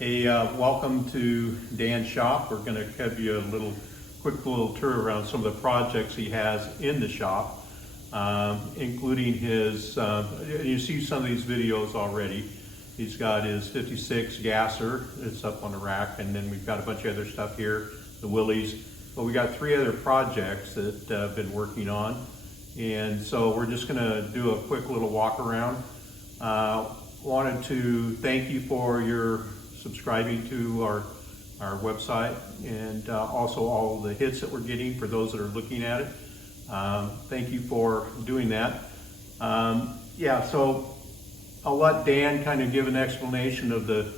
Hey, welcome to Dan's shop. We're going to give you a quick little tour around some of the projects he has in the shop, including his, you see some of these videos already. He's got his 56 gasser, it's up on the rack, and then we've got a bunch of other stuff here, the Willies. But we got 3 other projects that I've been working on. And so we're just going to do a quick little walk around. Wanted to thank you for your subscribing to our website, and also all the hits that we're getting for those that are looking at it. Thank you for doing that. Yeah, so I'll let Dan kind of give an explanation of the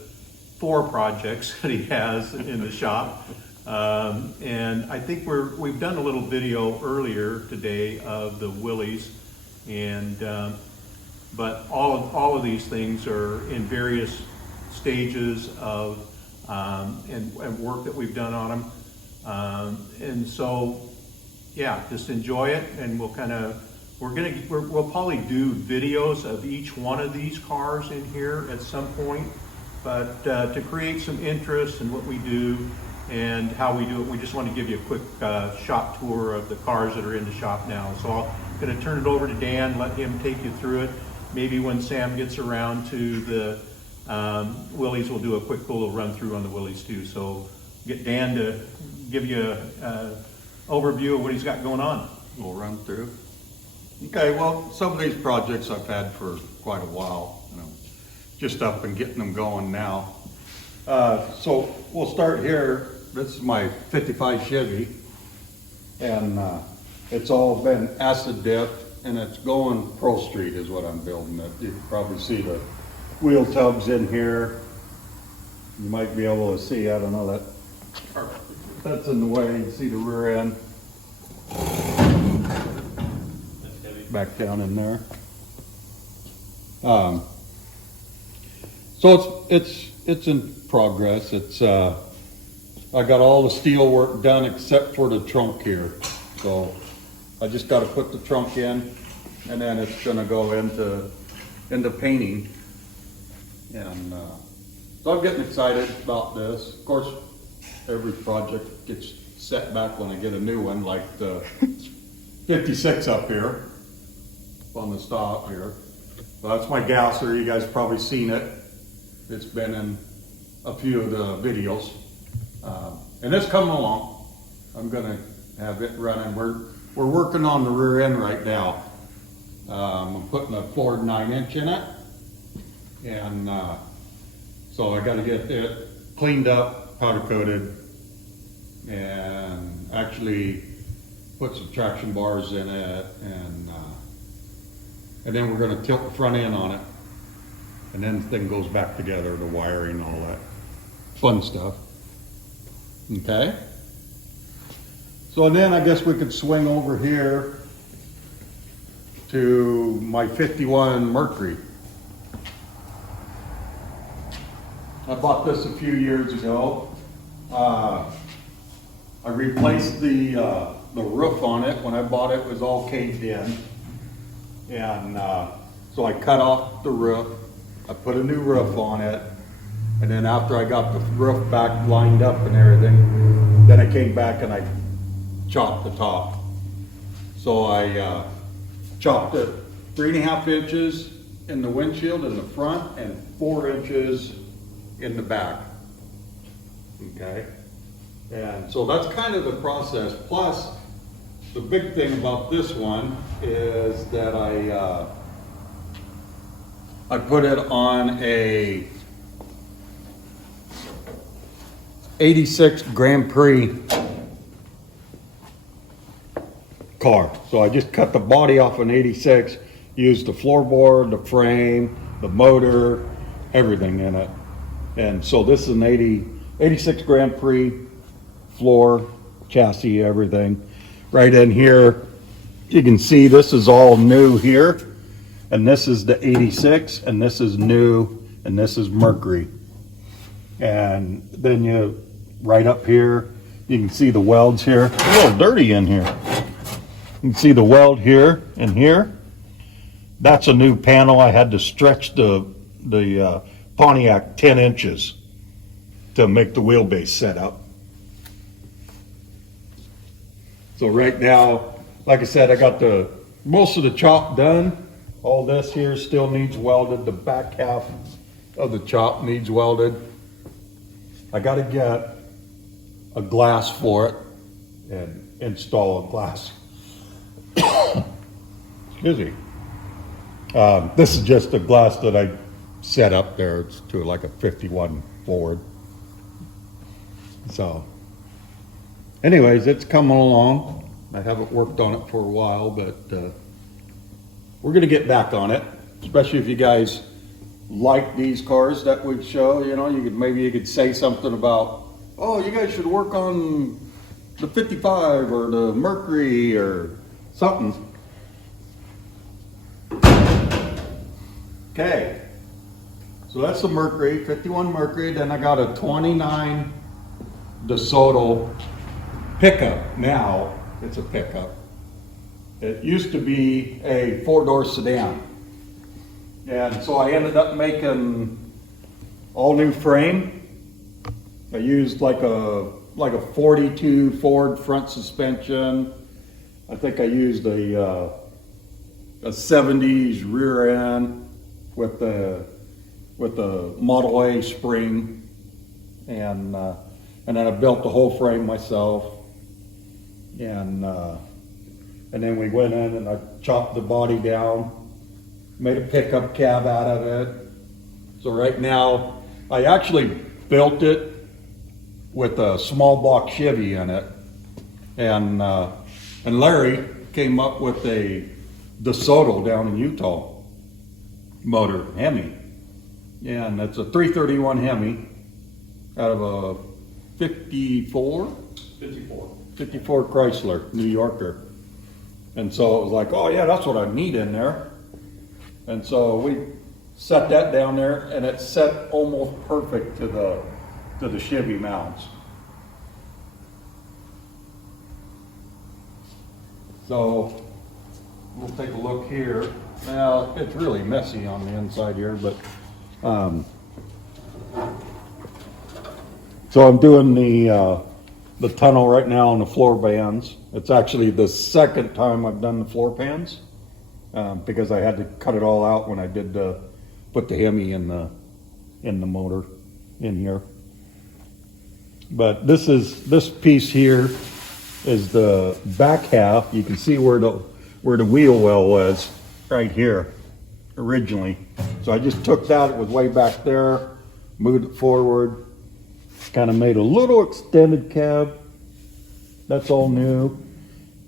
4 projects that he has in the shop. And I think we've done a little video earlier today of the Willies, and but all of these things are in various stages of and work that we've done on them, and so yeah, just enjoy it, and we'll probably do videos of each one of these cars in here at some point, but to create some interest in what we do and how we do it, we just want to give you a quick shop tour of the cars that are in the shop now. So I'm going to turn it over to Dan, let him take you through it. Maybe when Sam gets around to the Willies, we'll do a quick little run through on the Willies too. So get Dan to give you an overview of what he's got going on. We'll run through. Okay, well, some of these projects I've had for quite a while, just up and getting them going now. So we'll start here. This is my 55 Chevy, and it's all been acid dipped, and it's going Pro Street is what I'm building it. You can probably see the wheel tubs in here. You might be able to see, I don't know, that's in the way. You can see the rear end back down in there. So it's in progress. It's I got all the steel work done except for the trunk here. So I just got to put the trunk in, and then it's going to go into painting. And so I'm getting excited about this. Of course, every project gets set back when I get a new one, like the 56 up here on the stop here. Well, that's my gasser. You guys have probably seen it. It's been in a few of the videos. And it's coming along. I'm going to have it running. We're working on the rear end right now. I'm putting a floored 9-inch in it. And so I got to get it cleaned up, powder coated, and actually put some traction bars in it, and then we're going to tilt the front end on it, and then the thing goes back together, the wiring, all that fun stuff. Okay, so then I guess we could swing over here to my 51 Mercury. I bought this a few years ago. I replaced the roof on it. When I bought it, it was all caved in. And so I cut off the roof. I put a new roof on it. And then after I got the roof back lined up and everything, then I came back and I chopped the top. So I chopped it 3.5 inches in the windshield in the front and 4 inches in the back. Okay, and so that's kind of the process. Plus, the big thing about this one is that I put it on a 86 Grand Prix car. So I just cut the body off an 86, used the floorboard, the frame, the motor, everything in it. And so this is an 86 Grand Prix floor, chassis, everything. Right in here, you can see this is all new here. And this is the 86, and this is new, and this is Mercury. And then right up here, you can see the welds here. It's a little dirty in here. You can see the weld here and here. That's a new panel. I had to stretch the Pontiac 10 inches. to make the wheelbase setup. So right now, like I said, I got most of the chop done. All this here still needs welded. The back half of the chop needs welded. I got to get a glass for it and install a glass. Excuse me. This is just a glass that I set up there. It's to like a 51 Ford. So anyways, it's coming along. I haven't worked on it for a while, but we're gonna get back on it, especially if you guys like these cars that we show. You know, maybe you could say something about, oh, you guys should work on the 55 or the Mercury or something. Okay, so that's the Mercury, 51 Mercury. Then I got a 29 DeSoto pickup. Now it's a pickup. It used to be a 4-door sedan. And so I ended up making all new frame. I used like a 42 Ford front suspension. I think I used a 70s rear end with the Model A spring, and then I built the whole frame myself, and then we went in and I chopped the body down, made a pickup cab out of it. So right now I actually built it with a small block Chevy in it, and Larry came up with a DeSoto down in Utah motor Hemi, and it's a 331 Hemi out of a 54 Chrysler New Yorker. And so it was like, oh yeah, that's what I need in there. And so we set that down there, and it's set almost perfect to the Chevy mounts. So we'll take a look here. Now, it's really messy on the inside here, but so I'm doing the tunnel right now on the floor bands. It's actually the second time I've done the floor pans, because I had to cut it all out when I did put the Hemi in the motor in here. But this piece here is the back half. You can see where the wheel well was right here originally. So I just took that, it was way back there, moved it forward, kind of made a little extended cab. That's all new.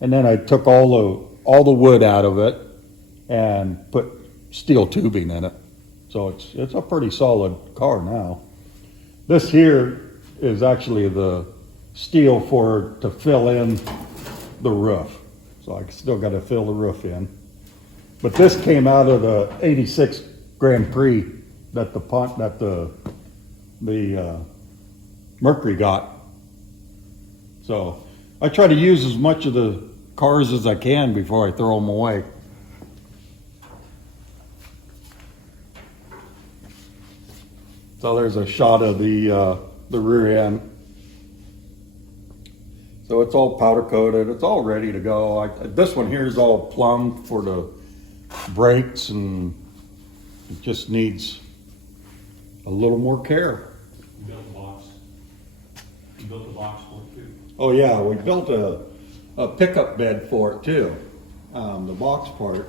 And then I took all the wood out of it and put steel tubing in it. So it's a pretty solid car now. This here is actually the steel to fill in the roof. So I still got to fill the roof in. But this came out of the '86 Grand Prix that the Mercury got. So I try to use as much of the cars as I can before I throw them away. So there's a shot of the rear end. So it's all powder coated. It's all ready to go. This one here is all plumbed for the brakes, and it just needs a little more care. You built the box. You built the box for it too. Oh yeah, we built a pickup bed for it too, the box part,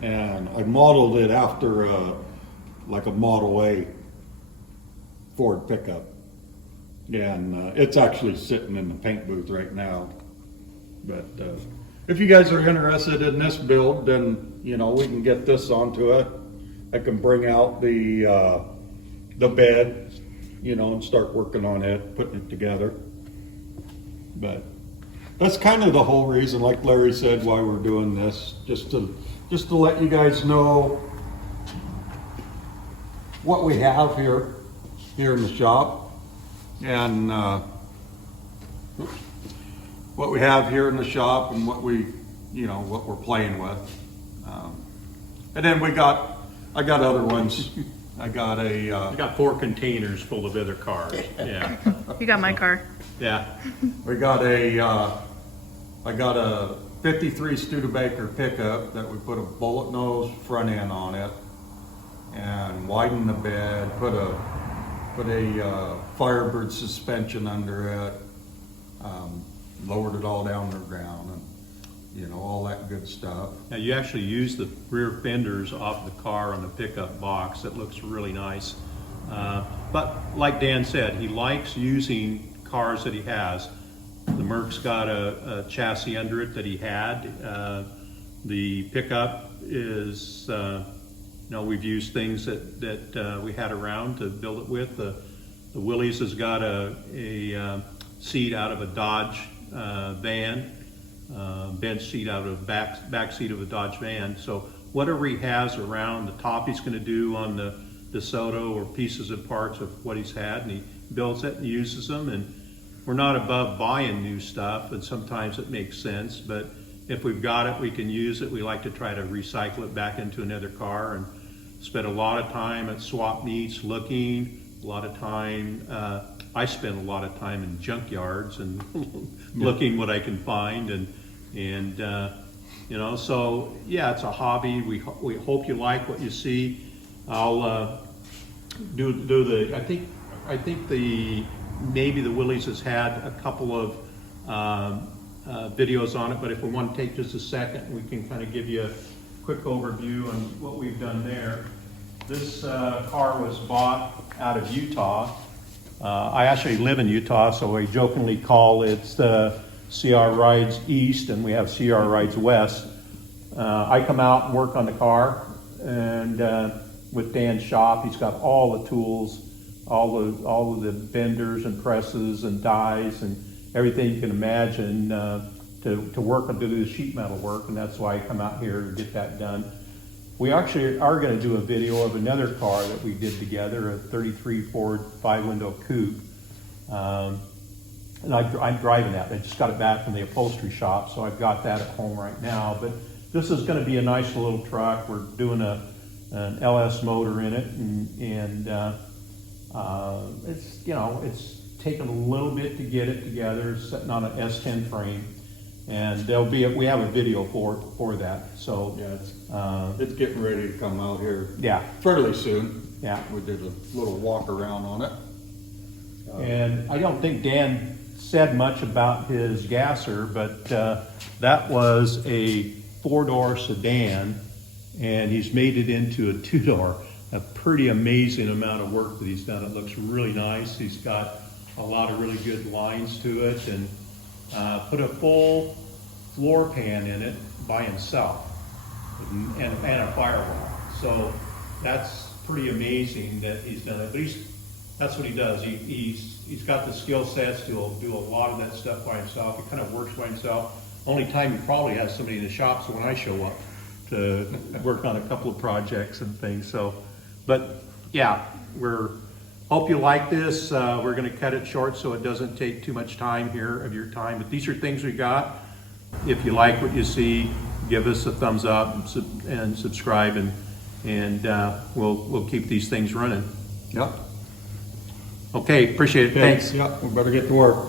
and I modeled it after like a Model A Ford pickup, and it's actually sitting in the paint booth right now. But if you guys are interested in this build, then we can get this onto it. I can bring out the bed, and start working on it, putting it together. But that's kind of the whole reason, like Larry said, why we're doing this, just to let you guys know what we have here in the shop, and what we have here in the shop, and what what we're playing with. And then I got other ones I got a, I got 4 containers full of other cars. Yeah, You got my car. yeah. we got a, I got a 53 Studebaker pickup that we put a bullet nose front end on it and widened the bed, put a Firebird suspension under it, lowered it all down to the ground, and you know, all that good stuff. Now, you actually use the rear fenders off the car on the pickup box. It looks really nice. But like Dan said, he likes using cars that he has. The Merc's got a chassis under it that he had. The pickup is, you know, we've used things that we had around to build it with. The Willies has got a seat out of a Dodge van. Bench seat out of back seat of a Dodge van. So whatever he has around, the top he's going to do on the DeSoto or pieces and parts of what he's had, and he builds it and uses them. And we're not above buying new stuff, and sometimes it makes sense, but if we've got it, we can use it. We like to try to recycle it back into another car, and spend a lot of time at swap meets looking, a lot of time, I spend a lot of time in junkyards and looking what I can find, and you know, so yeah, it's a hobby. We hope you like what you see. I'll do the. I think maybe the Willies has had a couple of videos on it, but if we want to take just a second, we can kind of give you a quick overview on what we've done there. This car was bought out of Utah. I actually live in Utah, so we jokingly call it CR Rides East, and we have CR Rides West. I come out and work on the car, and with Dan's shop, he's got all the tools, all of the benders and presses and dies and everything you can imagine to work and to do the sheet metal work, and that's why I come out here to get that done. We actually are going to do a video of another car that we did together, a 33 Ford 5-window coupe. And I'm driving that. I just got it back from the upholstery shop, so I've got that at home right now. But this is going to be a nice little truck. We're doing an LS motor in it, and it's, you know, it's taken a little bit to get it together. It's sitting on an S10 frame, and we have a video for that. So Yeah, it's getting ready to come out here. Yeah. Fairly soon. Yeah. We did a little walk around on it. And I don't think Dan said much about his gasser, but that was a 4-door sedan, and he's made it into a 2-door. A pretty amazing amount of work that he's done. It looks really nice. He's got a lot of really good lines to it, and put a full floor pan in it by himself, and a firewall. So that's pretty amazing that he's done it. But that's what he does. He's got the skill sets to do a lot of that stuff by himself. He kind of works by himself. Only time he probably has somebody in the shop, so when I show up to work on a couple of projects and things. So, but yeah, hope you like this. We're going to cut it short so it doesn't take too much time here of your time. But these are things we got. If you like what you see, give us a thumbs up and subscribe, and we'll keep these things running. Yep. Okay, appreciate it. Thanks. Yep, we better get to work.